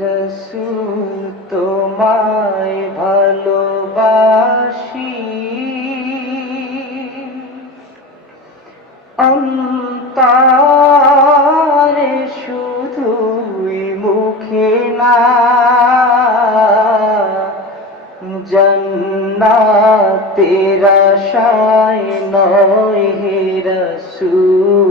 রসুল তোমায় ভালোবাসি। অন্তরে শুধুই মুখে না জন্নাতের আশায় নয় হে রসুল।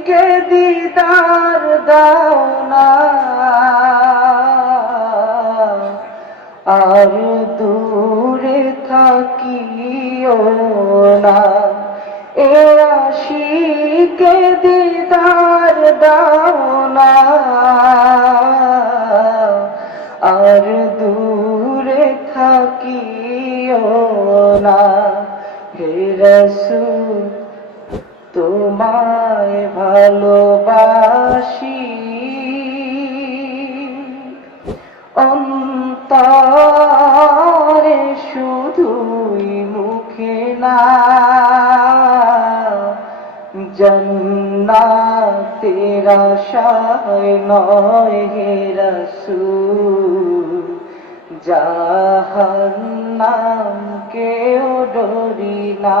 আশিকে দিদার দাও না? আর দূরে থাকিও না। এ আশিকে দিদার দাও না। আর দূরে থাকিও না। হে রসুল তোমায় ভালোবাসি। অন্তরে শুধুই মুখে না, জন্নাতের আশায় নয় হে রসুল। জাহান্নাম কেউ ডরি না।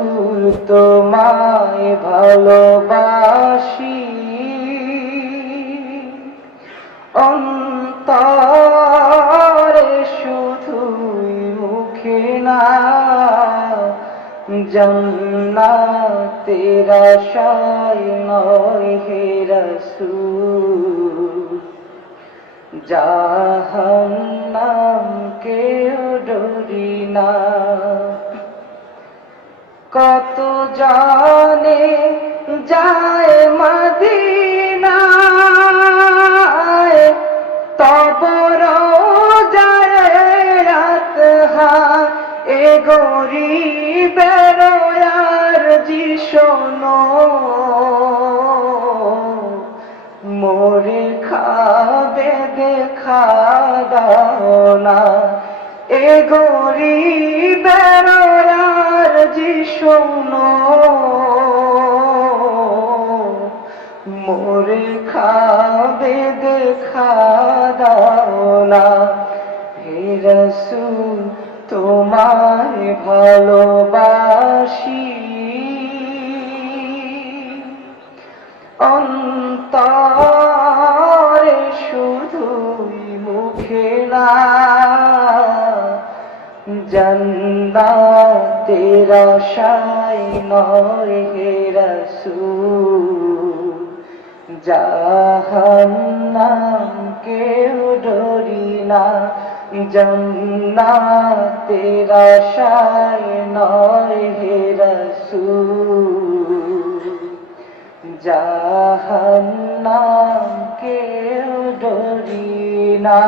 তোমায় ভালোবাসি। অন্তরে শুধুই মুখে না, জন্নাতের আশায় নয় হে রসুল। জাহান্নাম কেউ ডরি না। কত জানে যায় মদিনায় তব যায় রাত হা এ গরিবের শোনো। মোরে খাবে দেখা দাও না। হে রসুল তোমায় ভালোবাসি। জন্নাতের আশায় নয় হে রসুল জাহান্নাম কেউ ডরি না, জন্নাতের আশায় নয় হে রসুল জাহান্নাম কেউ ডরি না।